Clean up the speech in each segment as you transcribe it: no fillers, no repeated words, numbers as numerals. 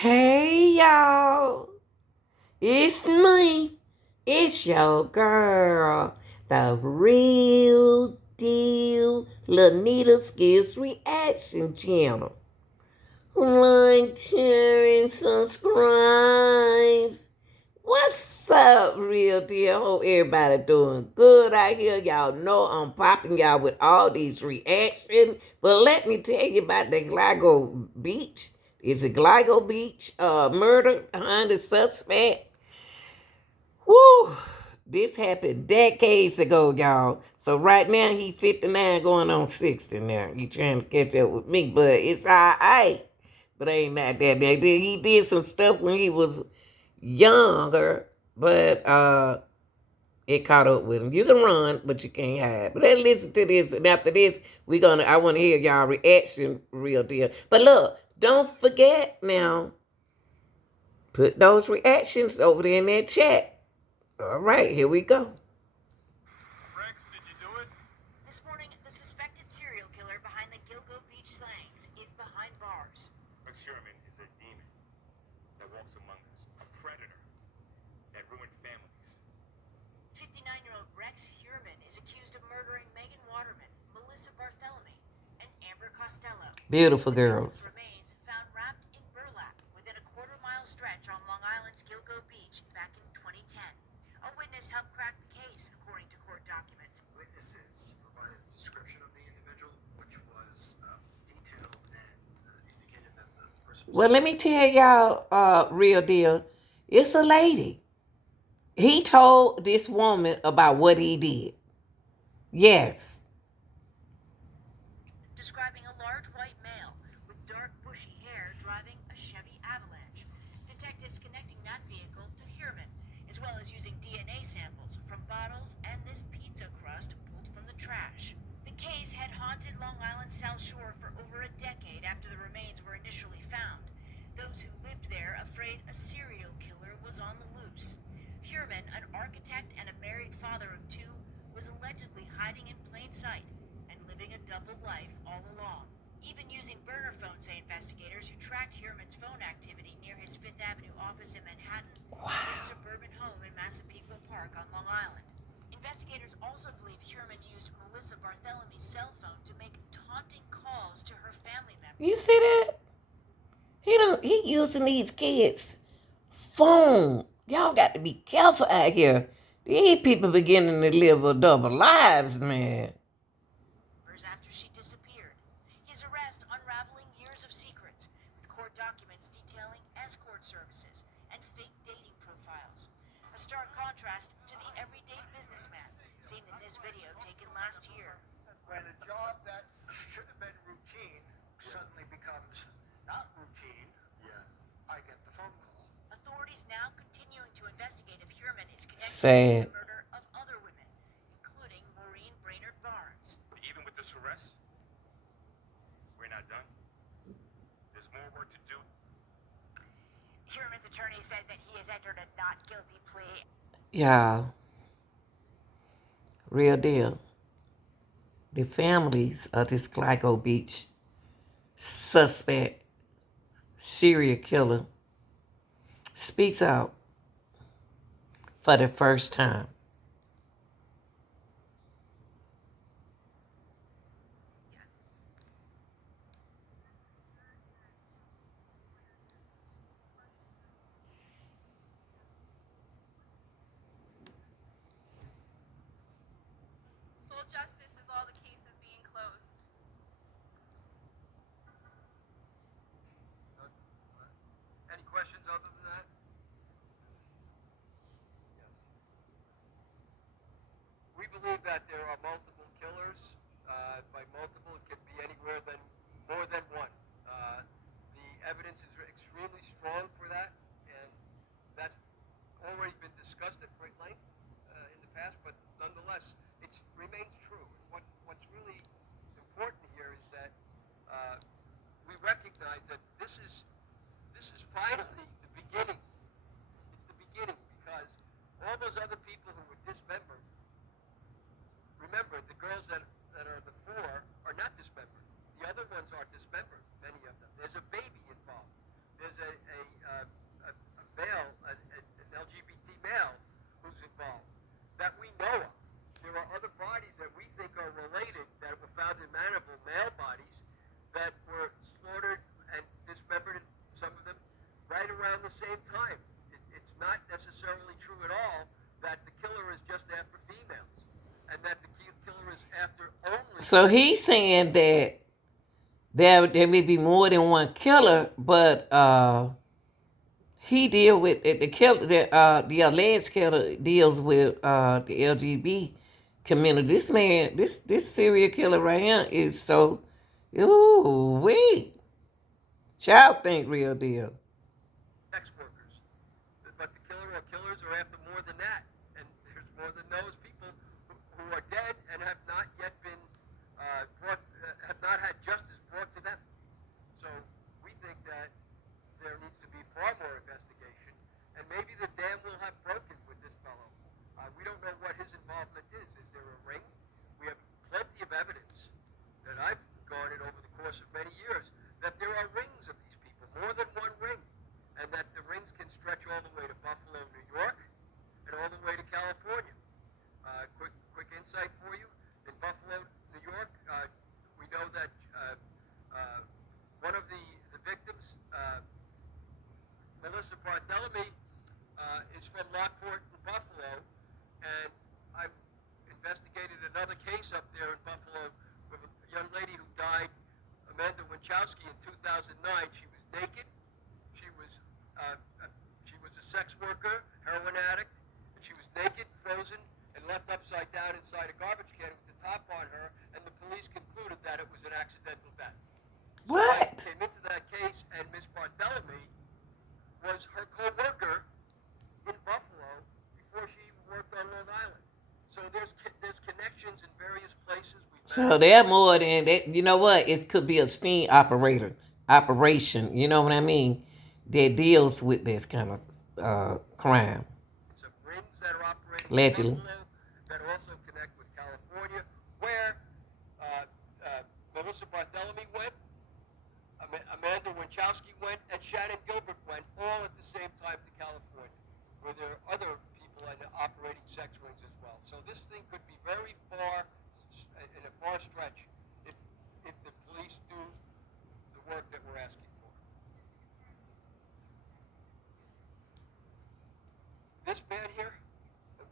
Hey y'all, it's me. It's your girl, the real deal Lanita Skills Reaction Channel. Like, share, and subscribe. What's up, real deal? Hope everybody doing good out here. Y'all know I'm popping y'all with all these reactions. But let me tell you about the Gilgo Beach. Is it Gilgo Beach murder behind the suspect? Woo! This happened decades ago, y'all. So right now he 59 going on 60 now. He trying to catch up with me, but it's alright. But ain't not that bad. He did some stuff when he was younger, but it caught up with him. You can run, but you can't hide. But let's listen to this, and after this, I want to hear y'all reaction, real deal. But look, don't forget now, put those reactions over there in that chat. All right, here we go. Rex, did you do it? This morning, the suspected serial killer behind the Gilgo Beach slangs is behind bars. Rex Heuermann is a demon that walks among us, a predator that ruined families. 59-year-old Rex Heuermann is accused of murdering Megan Waterman, Melissa Barthelemy, and Amber Costello. Beautiful girls. Remains found wrapped in burlap within a quarter-mile stretch on Long Island's Gilgo Beach back in 2010. A witness helped crack the case, according to court documents. Witnesses provided a description of the individual, which was detailed and indicated that the person was... Well, let me tell y'all, real deal. It's a lady. He told this woman about what he did. Yes. Describing a large white male with dark bushy hair driving a Chevy Avalanche. Detectives connecting that vehicle to Heuermann, as well as using DNA samples from bottles and this pizza crust pulled from the trash. The case had haunted Long Island's South Shore for over a decade after the remains were initially found. Those who lived there afraid a serial killer was on the loose. Heuermann, an architect and a married father of two, was allegedly hiding in plain sight and living a double life all along. Even using burner phones, say investigators who tracked Heuermann's phone activity near his Fifth Avenue office in Manhattan, his suburban home in Massapequa Park on Long Island. Investigators also believe Heuermann used Melissa Barthelemy's cell phone to make taunting calls to her family members. You see that? He using these kids' phone. Y'all got to be careful out here. These people beginning to live a double lives, man. After she disappeared. His arrest unraveling years of secrets, with court documents detailing escort services and fake dating profiles. A stark contrast to the everyday businessman seen in this video taken last year. When a job that should have been routine suddenly becomes not routine, I get the phone call. Authorities now continuing to investigate if Heuermann is connected Sad. to the murder of other women, including Maureen Brainerd Barnes. Even with this arrest, we're not done. There's more work to do. Heuermann's attorney said that he has entered a not guilty plea. Y'all, real deal. The families of this Gilgo Beach suspect serial killer speaks out for the first time. Full justice is all the cases being closed. Any questions other than that? Yes. We believe that there are multiple killers. By multiple, it could be anywhere than more than one. The evidence is extremely strong for that, and that's already been discussed at great length in the past. But nonetheless, it remains true. And what's really important here is that we recognize that this is finally the beginning. It's the beginning because all those other people who were dismembered, remember, the girls that are the four are not dismembered. The other ones are dismembered, many of them. There's a baby involved. around the same time. It's not necessarily true at all that the killer is just after females, and that the killer is after only. So he's saying that there may be more than one killer, but he deal with the killer. The alleged killer deals with the LGBT community. This man, this serial killer right here is so. Ooh, wait. Child think real deal. Sex workers, but the killer or killers are after more than that, and there's more than those people who are dead and have not yet been have not had justice brought to them. So we think that there needs to be far more investigation, and maybe the dam will have broken with this fellow. We don't know what his involvement is. Is there a ring? We have plenty of evidence that I've garnered over the course of many years that there are rings of these people, more than one ring, and that the rings can stretch all the way to Buffalo, New York, and all the way to California. Quick insight for you. In Buffalo, New York, we know that one of the victims, Melissa Barthelemy, is from Lockport in Buffalo, and I've investigated another case up there in Buffalo with a young lady who died, Amanda Winchowski, in 2009. She was naked. She was a sex worker, heroin addict, and she was naked, frozen, and left upside down inside a garbage can with the top on her, and the police concluded that it was an accidental death. So What? I came into that case, and Miss Barthelemy was her co-worker in Buffalo before she worked on Long Island. So there's connections in various places. So they're more than that. You know what? It could be a sting operation. You know what I mean? That deals with this kind of crime. Some rings that are operating Allegedly. in Buffalo that also connect with California, where Melissa Barthelemy went, Amanda Winchowski went, and Shannon Gilbert went, all at the same time to California, where there are other people operating sex rings as well. So this thing could be very far, in a far stretch, if the police do the work that we're asking for. This man here,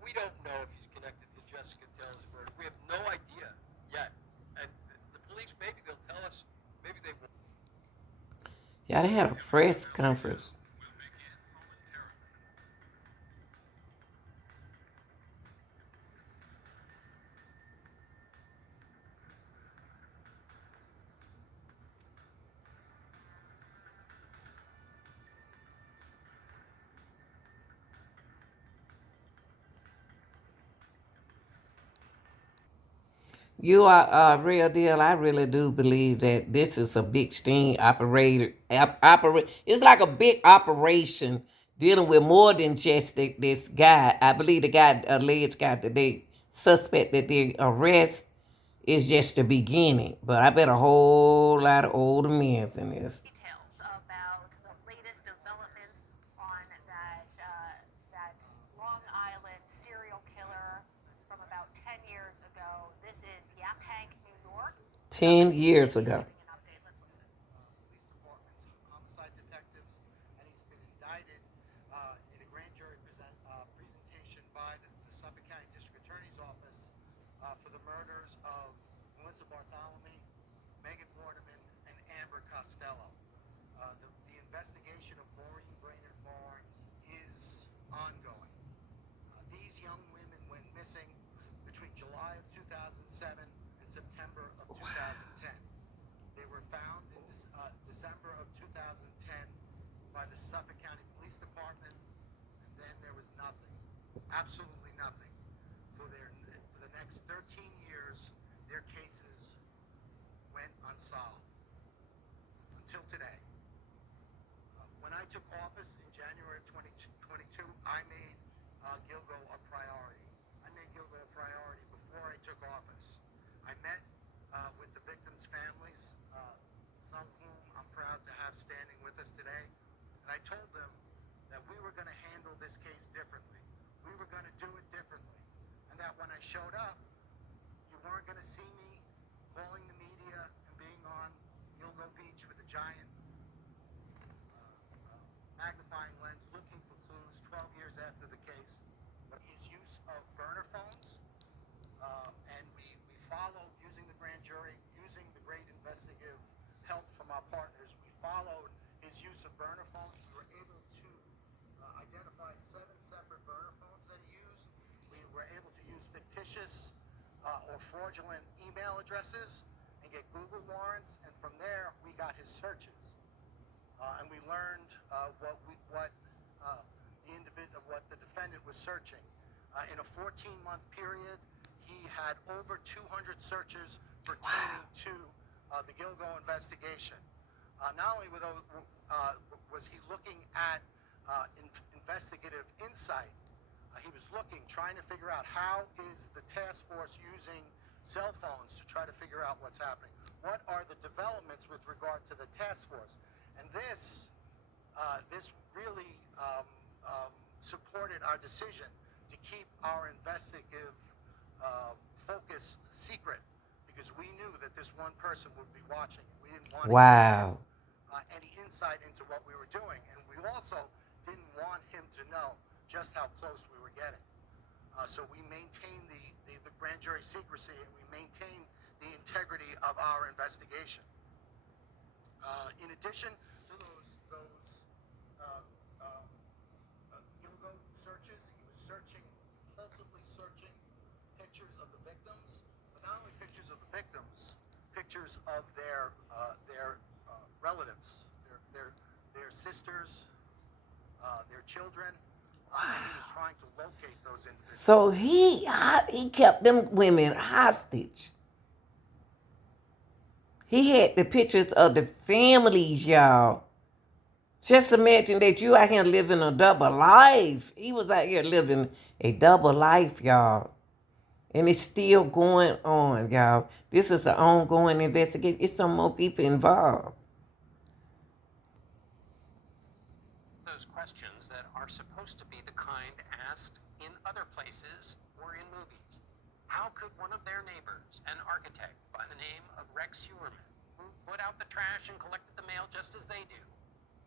we don't know if he's connected to Jessica Taylor's murder. We have no idea yet. And the police, maybe they'll tell us, maybe they won't. Yeah, they had a press conference. You are a real deal. I really do believe that this is a big sting operator. It's like a big operation dealing with more than just this guy. I believe the guy, alleged guy that they suspect that they arrest is just the beginning. But I bet a whole lot of older men in this. Details about the latest developments on that Long Island serial killer from about 10 years ago. This is Yaphank, New York. 10 years ago. An update. Let's listen. Police department's homicide detectives, and he's been indicted in a grand jury presentation by the Suffolk County District Attorney's Office for the murders of Melissa Barthelemy, Megan Waterman, and Amber Costello. The investigation of Maureen Brainerd Barnes is ongoing. These young women went missing between July of 2007 and September of 2010. They were found in December of 2010 by the Suffolk County Police Department, and then there was nothing, absolutely nothing. For the next 13 years, their cases went unsolved until today. When I took office in January of 2022, I made Gilgo a priority. I made Gilgo a priority before I took office. I met with the victims' families, some of whom I'm proud to have standing with us today, and I told them that we were going to handle this case differently. We were going to do it differently, and that when I showed up, you weren't going to see me calling the media and being on Gilgo Beach with a giant magnifying his use of burner phones. We were able to identify 7 separate burner phones that he used. We were able to use fictitious or fraudulent email addresses and get Google warrants, and from there we got his searches. And we learned what the defendant was searching. In a 14-month period, he had over 200 searches pertaining to the Gilgo investigation. Not only was he looking at investigative insight, he was trying to figure out how is the task force using cell phones to try to figure out what's happening. What are the developments with regard to the task force? And this really supported our decision to keep our investigative focus secret, because we knew that this one person would be watching. We didn't want to Wow. give any insight into what we were doing, and we also didn't want him to know just how close we were getting. So we maintained the grand jury secrecy, and we maintained the integrity of our investigation. In addition to those Gilgo searches, he was compulsively searching pictures of the victims, but not only pictures of the victims, pictures of their relatives, their sisters, their children. He was trying to locate those individuals. So he kept them women hostage. He had the pictures of the families, y'all. Just imagine that you out here living a double life. He was out here living a double life, y'all. And it's still going on, y'all. This is an ongoing investigation. It's some more people involved. Those questions that are supposed to be the kind asked in other places or in movies. How could one of their neighbors, an architect by the name of Rex Heuermann, who put out the trash and collected the mail just as they do,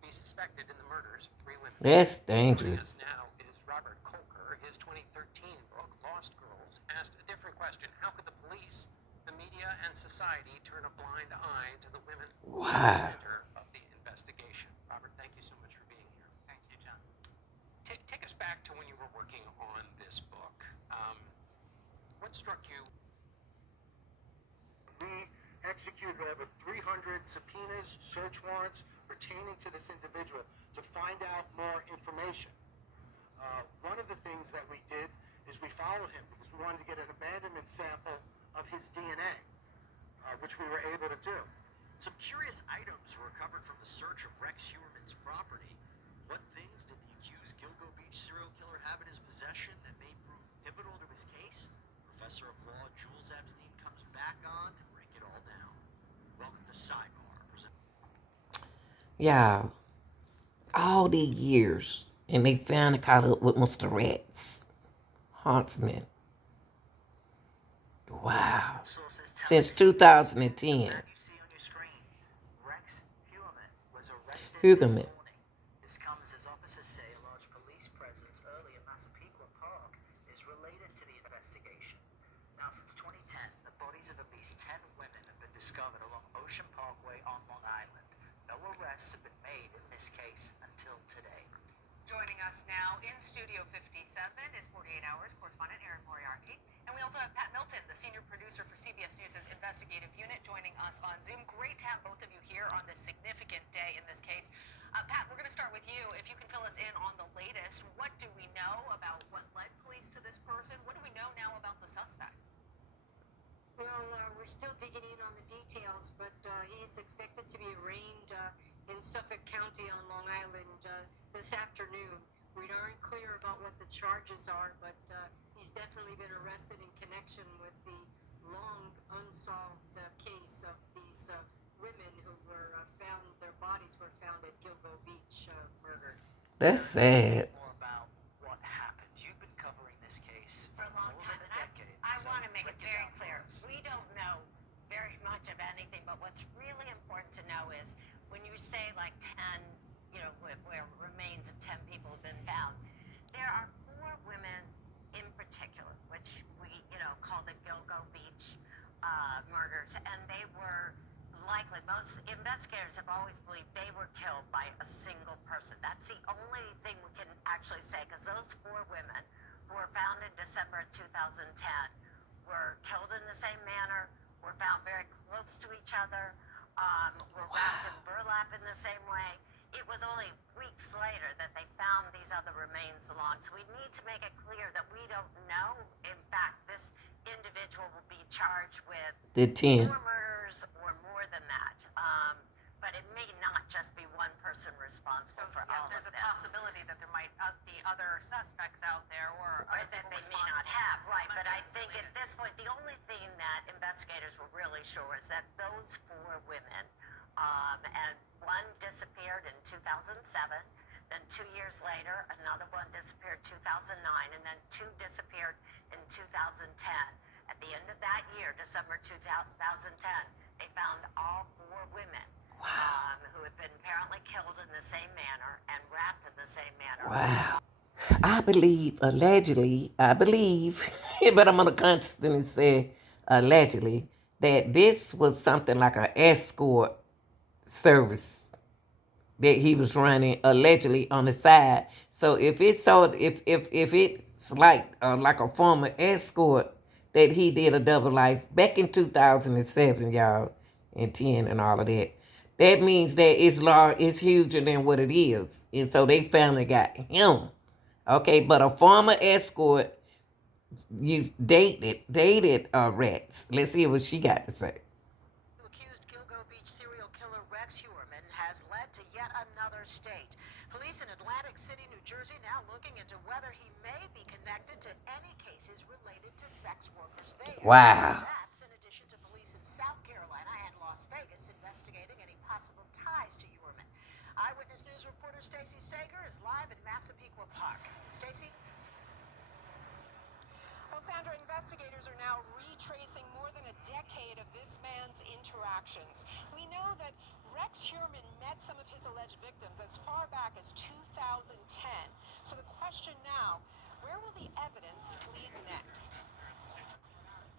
be suspected in the murders of 3 women? That's Joining dangerous. us now is Robert Kolker. His 2013 book, Lost Girls, asked a different question. How could the police, the media, and society turn a blind eye to the women at the center of the investigation? Robert, thank you so much for being here. Thank you, John. Take us back to when you were working on this book. What struck you? We executed over 300 subpoenas, search warrants pertaining to this individual to find out more information. One of the things that we did is we followed him because we wanted to get an abandonment sample of his DNA, which we were able to do. Some curious items were recovered from the search of Rex Heuermann's property. What things did the accused Gilgo Beach serial killer have in his possession that may prove pivotal to his case? Professor of Law Jules Epstein comes back on to break it all down. Welcome to Sidebar. Y'all, all these years, and they finally caught up with Mr. Rex Huntsman. Wow. Since 2010. You see on your screen, Rex Heuermann was arrested Heuermann. this morning. This comes as officers say a large police presence early in Massapequa Park is related to the investigation. Now, since 2010, the bodies of at least 10 women have been discovered along Ocean Parkway on Long Island. No arrests have been made in this case until today. Joining us now in Studio 57 is 48 Hours correspondent Erin Moriarty. And we also have Pat Milton, the senior producer for CBS News' investigative unit, joining us on Zoom. Great to have both of you here on this significant day in this case. Pat, we're going to start with you. If you can fill us in on the latest, what do we know about what led police to this person? What do we know now about the suspect? Well, we're still digging in on the details, but he is expected to be arraigned in Suffolk County on Long Island this afternoon. We aren't clear about what the charges are, but he's definitely been arrested in connection with the long unsolved case of these women who were found, their bodies were found at Gilgo Beach, murdered. That's Let's sad. talk more about what happened. You've been covering this case For a long more time, than a and decade. I so want to make break it very down clear. for us. We don't know very much of anything, but what's really important to know is when you say like 10, where remains of 10 people have been found, there are 4 women in particular, which we, call the Gilgo Beach murders, and they were likely, most investigators have always believed they were killed by a those 4 women who were found in December 2010 were killed in the same manner, were found very close to each other, were wrapped in burlap in the same way. It was only weeks later that they found these other remains along. So we need to make it clear that we don't know. In fact, this individual will be charged with The 10. 4 murders or more than that. But it may not just be one person responsible for all of this. There's a possibility that there might be other suspects out there or that they may not have, right? But I think at this point, the only thing that investigators were really sure is that those 4 women, and one disappeared in 2007, then 2 years later, another one disappeared 2009, and then 2 disappeared in 2010. At the end of that year, December 2010, they found all 4 women who had been apparently killed in the same manner and wrapped in the same manner. Wow. I believe, allegedly, but I'm going to constantly say allegedly, that this was something like an escort service that he was running allegedly on the side. So if it's like a former escort that he did a double life back in 2007, y'all, and 10 and all of that. That means that it's huger than what it is. And so they finally got him. Okay, but a former escort dated Rex. Let's see what she got to say. Accused Gilgo Beach serial killer Rex Heuermann has led to yet another state. Police in Atlantic City, New Jersey now looking into whether he may be connected to any cases related to sex workers there. Wow. That's in addition to police in South Carolina and Las Vegas investigating any possible ties to Heuermann. Eyewitness News reporter Stacey Sager is live in Massapequa Park. Stacey? Well, Sandra, investigators are now retracing more than a decade of this man's interactions. We know that Rex Heuermann met some of his alleged victims as far back as 2010. So the question now, where will the evidence lead next?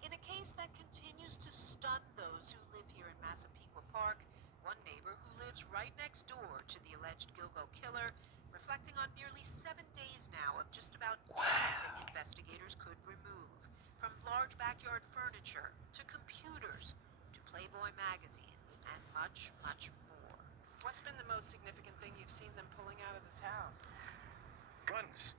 In a case that continues to stun those who live here in Massapequa Park, one neighbor who lives right next door to the alleged Gilgo killer, reflecting on nearly 7 days now of just about everything investigators could remove, from large backyard furniture to computers to Playboy magazines and much, much more. What's been the most significant thing you've seen them pulling out of this house? Guns,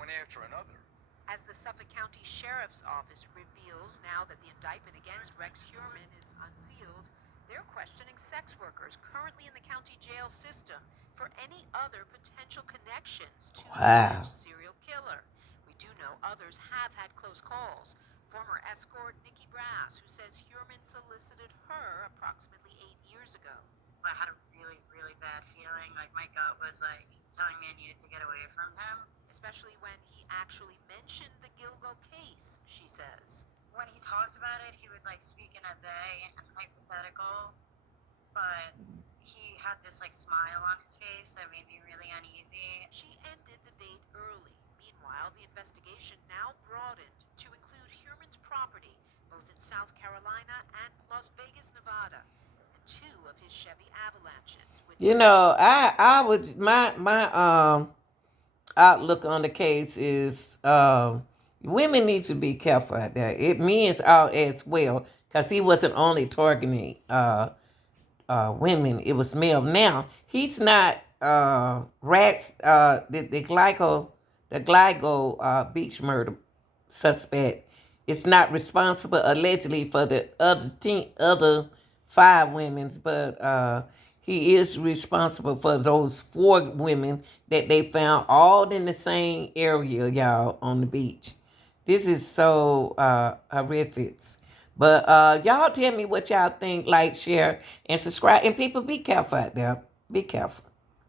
one after another. As the Suffolk County Sheriff's Office reveals now that the indictment against Rex Heuermann is unsealed, they're questioning sex workers currently in the county jail system for any other potential connections to the serial killer. We do know others have had close calls. Former escort Nikki Brass, who says Heuermann solicited her approximately 8 years ago. I had a really, really bad feeling. Like, my gut was, like, telling me I needed to get away from him. Especially when he actually mentioned the Gilgo case, she says. When he talked about it, he would, like, speak in a they and hypothetical. But he had this, like, smile on his face that made me really uneasy. She ended the date early. Meanwhile, the investigation now broadened to include Heuermann's property, both in South Carolina and Las Vegas, Nevada, and 2 of his Chevy Avalanches. You know, I would my outlook on the case is women need to be careful out there. It means out as well, because he wasn't only targeting women; it was male. Now he's not rats. The Gilgo beach murder suspect is not responsible allegedly for the other 5 women, but he is responsible for those 4 women that they found all in the same area, y'all, on the beach. This is so horrific. But y'all tell me what y'all think. Like, share, and subscribe. And people, be careful out there. Be careful.